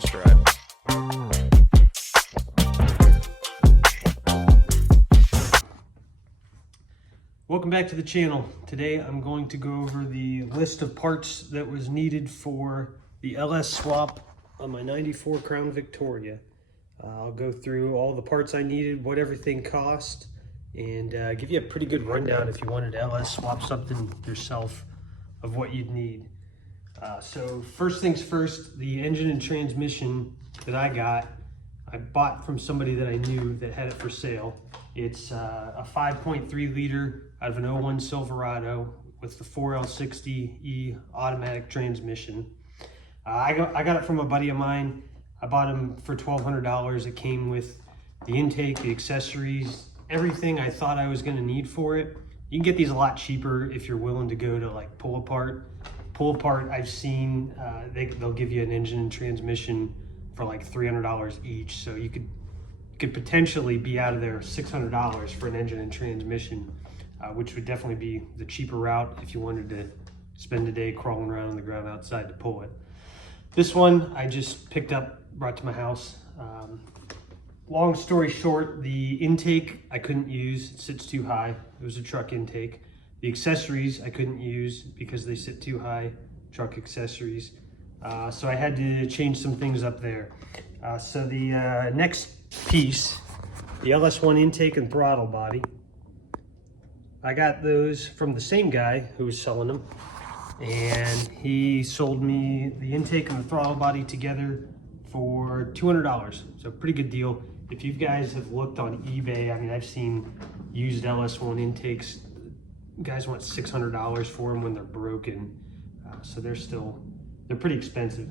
subscribe. Welcome back to the channel. Today I'm going to go over the list of parts that was needed for the LS swap on my 94 Crown Victoria. I'll go through all the parts I needed, what everything cost, and give you a pretty good rundown if you wanted to LS swap something yourself of what you'd need. So first things first, the engine and transmission that I bought from somebody that I knew that had it for sale. It's a 5.3 liter out of an 01 Silverado with the 4L60E automatic transmission. I got it from a buddy of mine. I bought him for $1,200. It came with the intake, the accessories, everything I thought I was gonna need for it. You can get these a lot cheaper if you're willing to go to like pull apart. Pull apart, I've seen, they'll give you an engine and transmission for like $300 each. So you could potentially be out of there $600 for an engine and transmission, which would definitely be the cheaper route if you wanted to spend a day crawling around on the ground outside to pull it. This one I just picked up, brought to my house. Long story short, the intake I couldn't use, it sits too high. It was a truck intake. The accessories I couldn't use because they sit too high, truck accessories. So I had to change some things up there. So the next piece, the LS1 intake and throttle body, I got those from the same guy who was selling them, and he sold me the intake and the throttle body together for $200. So pretty good deal. If you guys have looked on eBay, I mean, I've seen used LS1 intakes, guys want $600 for them when they're broken. So they're pretty expensive.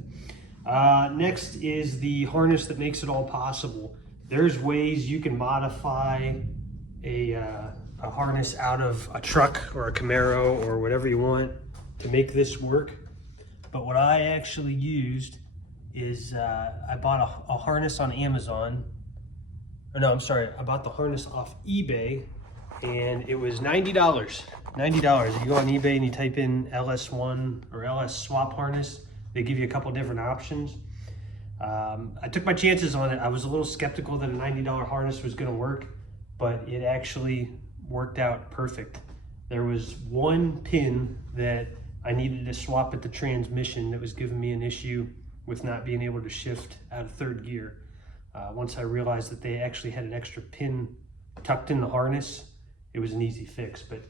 Next is the harness that makes it all possible. There's ways you can modify a harness out of a truck or a Camaro or whatever you want to make this work. But what I actually used is I bought a harness on Amazon. Or no, I'm sorry, I bought the harness off eBay, and it was $90. $90. You go on eBay and you type in LS1 or LS swap harness, they give you a couple different options. I took my chances on it. I was a little skeptical that a $90 harness was gonna work, but it actually worked out perfect. There was one pin that I needed to swap at the transmission that was giving me an issue with not being able to shift out of third gear. Once I realized that they actually had an extra pin tucked in the harness, it was an easy fix. But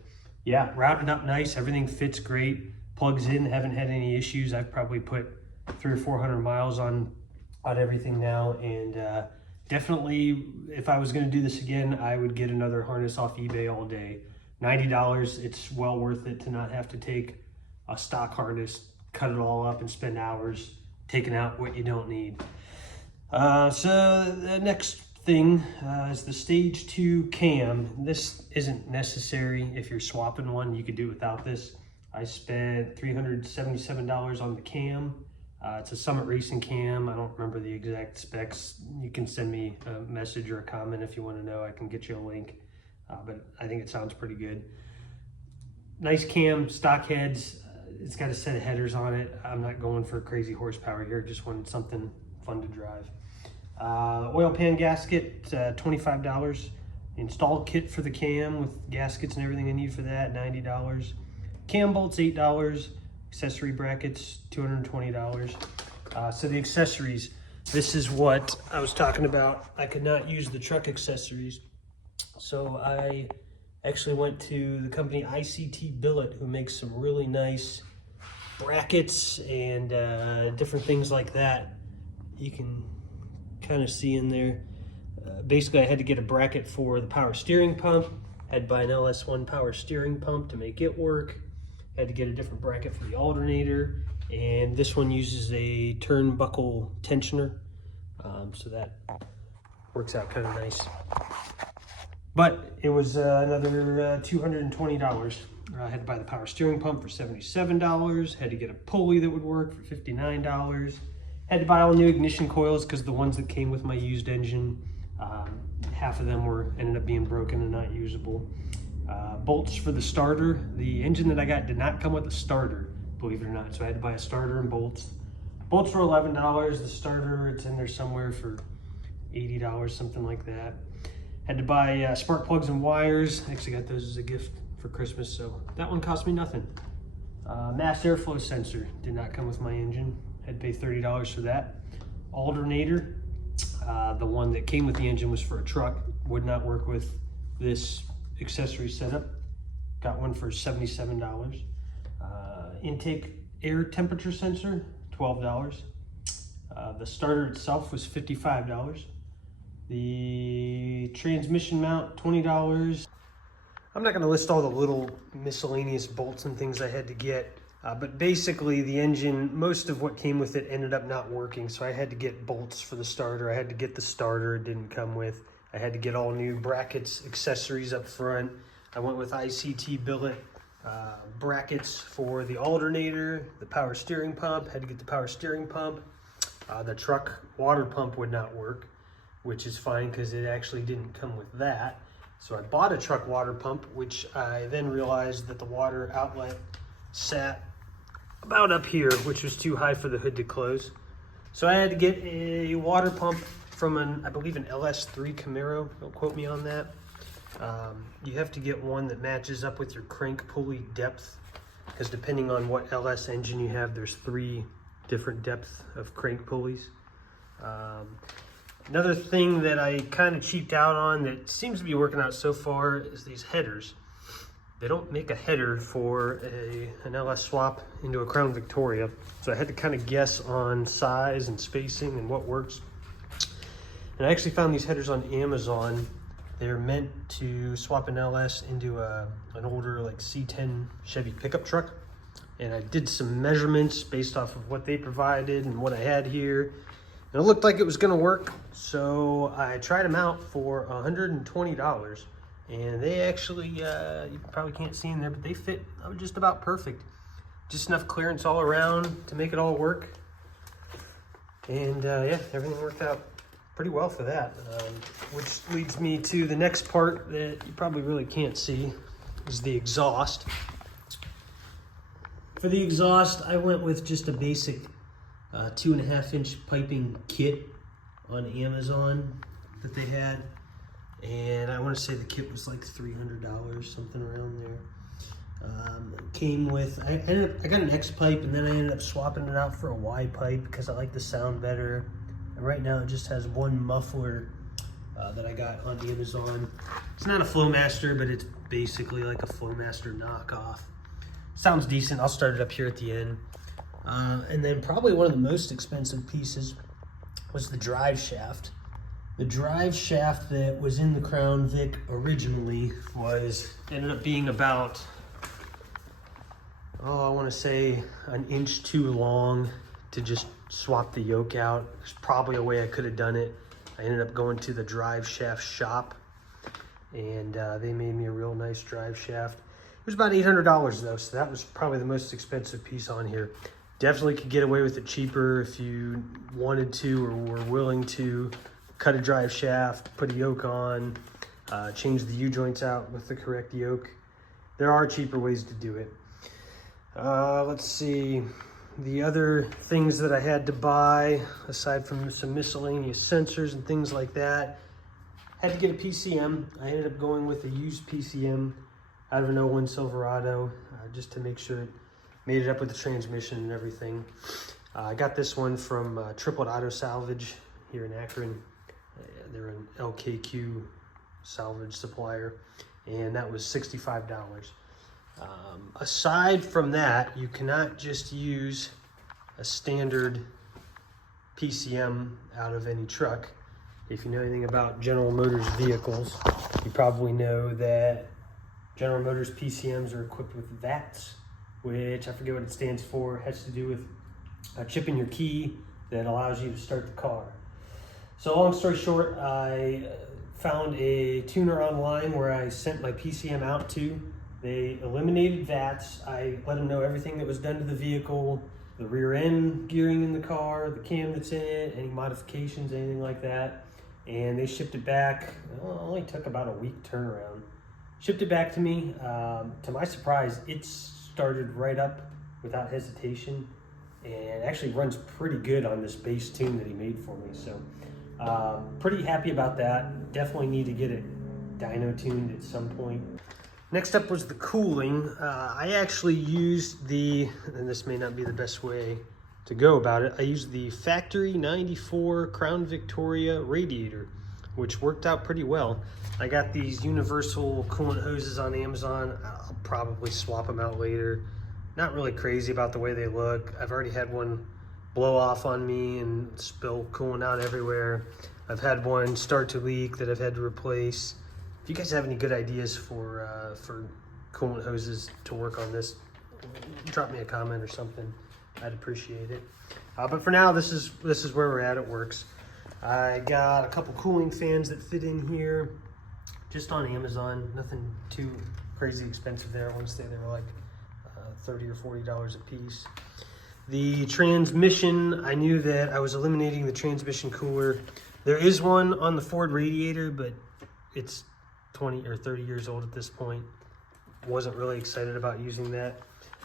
yeah, routed up nice, everything fits great, plugs in, haven't had any issues. I've probably put 300 or 400 miles on everything now, and definitely if I was gonna do this again, I would get another harness off eBay all day. $90, it's well worth it to not have to take a stock harness, cut it all up and spend hours taking out what you don't need. So the next thing is the Stage 2 cam. This isn't necessary if you're swapping one. You could do without this. I spent $377 on the cam. It's a Summit Racing cam. I don't remember the exact specs. You can send me a message or a comment if you want to know. I can get you a link, but I think it sounds pretty good. Nice cam, stock heads. It's got a set of headers on it. I'm not going for crazy horsepower here. Just wanted something fun to drive. Oil pan gasket, $25. Install kit for the cam with gaskets and everything I need for that, $90. Cam bolts, $8. Accessory brackets, $220. So the accessories, this is what I was talking about. I could not use the truck accessories. So I actually went to the company ICT Billet, who makes some really nice brackets and different things like that. You can kind of see in there. Basically, I had to get a bracket for the power steering pump. Had to buy an LS1 power steering pump to make it work. Had to get a different bracket for the alternator. And this one uses a turnbuckle tensioner. So that works out kind of nice. But it was another $220. I had to buy the power steering pump for $77. Had to get a pulley that would work for $59. Had to buy all new ignition coils because the ones that came with my used engine, half of them ended up being broken and not usable. Bolts for the starter. The engine that I got did not come with a starter, believe it or not. So I had to buy a starter and bolts. Bolts were $11. The starter, it's in there somewhere for $80, something like that. Had to buy spark plugs and wires. Actually got those as a gift for Christmas, so that one cost me nothing. Mass airflow sensor did not come with my engine. Had to pay $30 for that. Alternator, the one that came with the engine was for a truck. Would not work with this accessory setup. Got one for $77. Intake air temperature sensor, $12. The starter itself was $55. The transmission mount, $20. I'm not going to list all the little miscellaneous bolts and things I had to get, but basically the engine, most of what came with it ended up not working, so I had to get bolts for the starter. I had to get the starter it didn't come with. I had to get all new brackets, accessories up front. I went with ICT billet brackets for the alternator, the power steering pump. Had to get the power steering pump. The truck water pump would not work, which is fine because it actually didn't come with that. So I bought a truck water pump, which I then realized that the water outlet sat about up here, which was too high for the hood to close. So I had to get a water pump from I believe an LS3 Camaro, don't quote me on that. You have to get one that matches up with your crank pulley depth, because depending on what LS engine you have, there's 3 different depths of crank pulleys. Another thing that I kind of cheaped out on that seems to be working out so far is these headers. They don't make a header for an LS swap into a Crown Victoria, so I had to kind of guess on size and spacing and what works. And I actually found these headers on Amazon. They're meant to swap an LS into an older like C10 Chevy pickup truck. And I did some measurements based off of what they provided and what I had here. And it looked like it was gonna work, so I tried them out for $120. And they actually, you probably can't see in there, but they fit just about perfect. Just enough clearance all around to make it all work. And yeah, everything worked out pretty well for that. Which leads me to the next part that you probably really can't see, is the exhaust. For the exhaust, I went with just a basic 2.5-inch piping kit on Amazon that they had. And I want to say the kit was like $300, something around there. Came with, I got an X pipe, and then I ended up swapping it out for a Y pipe because I like the sound better. And right now it just has one muffler that I got on Amazon. It's not a Flowmaster, but it's basically like a Flowmaster knockoff. Sounds decent. I'll start it up here at the end. And then probably one of the most expensive pieces was the drive shaft. The drive shaft that was in the Crown Vic originally ended up being about, I want to say an inch too long to just swap the yoke out. There's probably a way I could have done it. I ended up going to the drive shaft shop, and they made me a real nice drive shaft. It was about $800 though, so that was probably the most expensive piece on here. Definitely could get away with it cheaper if you wanted to or were willing to cut a drive shaft, put a yoke on, change the U-joints out with the correct yoke. There are cheaper ways to do it. Let's see, the other things that I had to buy, aside from some miscellaneous sensors and things like that, had to get a PCM. I ended up going with a used PCM out of an 01 Silverado, just to make sure it made it up with the transmission and everything. I got this one from Triplet Auto Salvage here in Akron. They're an LKQ salvage supplier, and that was $65. Aside from that, you cannot just use a standard PCM out of any truck. If you know anything about General Motors vehicles, you probably know that General Motors PCMs are equipped with VATs, which I forget what it stands for. It has to do with a chip in your key that allows you to start the car. So long story short, I found a tuner online where I sent my PCM out to. They eliminated VATs. I let them know everything that was done to the vehicle, the rear end gearing in the car, the cam that's in it, any modifications, anything like that. And they shipped it back. Well, it only took about a week turnaround. Shipped it back to me. To my surprise, it started right up without hesitation. and actually runs pretty good on this bass tune that he made for me. So pretty happy about that. Definitely need to get it dyno tuned at some point. Next up was the cooling. I actually used the, and this may not be the best way to go about it, I used the factory 94 Crown Victoria radiator, which worked out pretty well. I got these universal coolant hoses on Amazon. I'll probably swap them out later. Not really crazy about the way they look. I've already had one blow off on me and spill coolant out everywhere. I've had one start to leak that I've had to replace. If you guys have any good ideas for coolant hoses to work on this, drop me a comment or something. I'd appreciate it. But for now, this is where we're at. It works. I got a couple cooling fans that fit in here, just on Amazon. Nothing too crazy expensive there. I want to say they were like $30 or $40 a piece. The transmission, I knew that I was eliminating the transmission cooler. There is one on the Ford Radiator, but it's 20 or 30 years old at this point. Wasn't really excited about using that.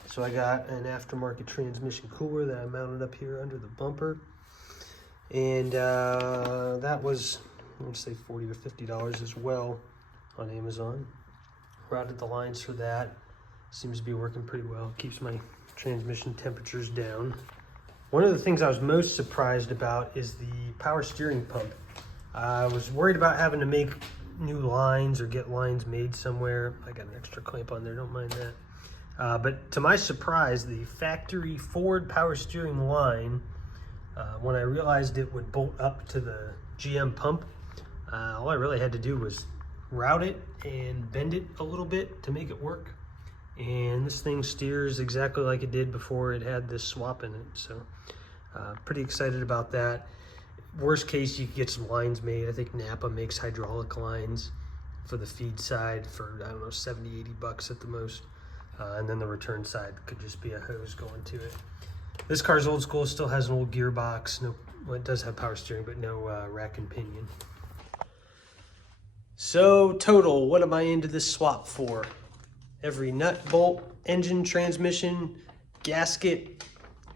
So I got an aftermarket transmission cooler that I mounted up here under the bumper. And that was, let's say $40 or $50 as well on Amazon. Routed the lines for that. Seems to be working pretty well. Keeps my transmission temperatures down. One of the things I was most surprised about is the power steering pump. I was worried about having to make new lines or get lines made somewhere. I got an extra clamp on there, don't mind that. But to my surprise, the factory Ford power steering line, when I realized it would bolt up to the GM pump, all I really had to do was route it and bend it a little bit to make it work. And this thing steers exactly like it did before it had this swap in it. So pretty excited about that. Worst case, you could get some lines made. I think Napa makes hydraulic lines for the feed side for, I don't know, 70, 80 bucks at the most. And then the return side could just be a hose going to it. This car's old school, still has an old gearbox. No, well, it does have power steering, but no rack and pinion. So total, what am I into this swap for? Every nut, bolt, engine, transmission, gasket,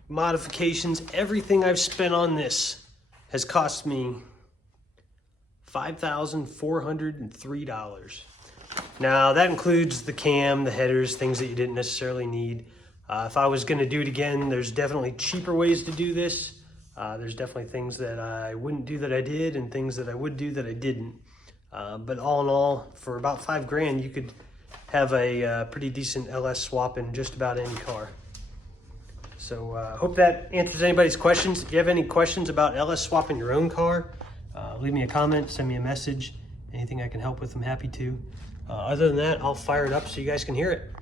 modifications, everything I've spent on this has cost me $5,403. Now that includes the cam, the headers, things that you didn't necessarily need. If I was gonna do it again, there's definitely cheaper ways to do this. There's definitely things that I wouldn't do that I did and things that I would do that I didn't. But all in all, for about $5 grand, you could have a pretty decent LS swap in just about any car. So hope that answers anybody's questions. If you have any questions about LS swapping your own car, leave me a comment, send me a message. Anything I can help with, I'm happy to. Other than that, I'll fire it up so you guys can hear it.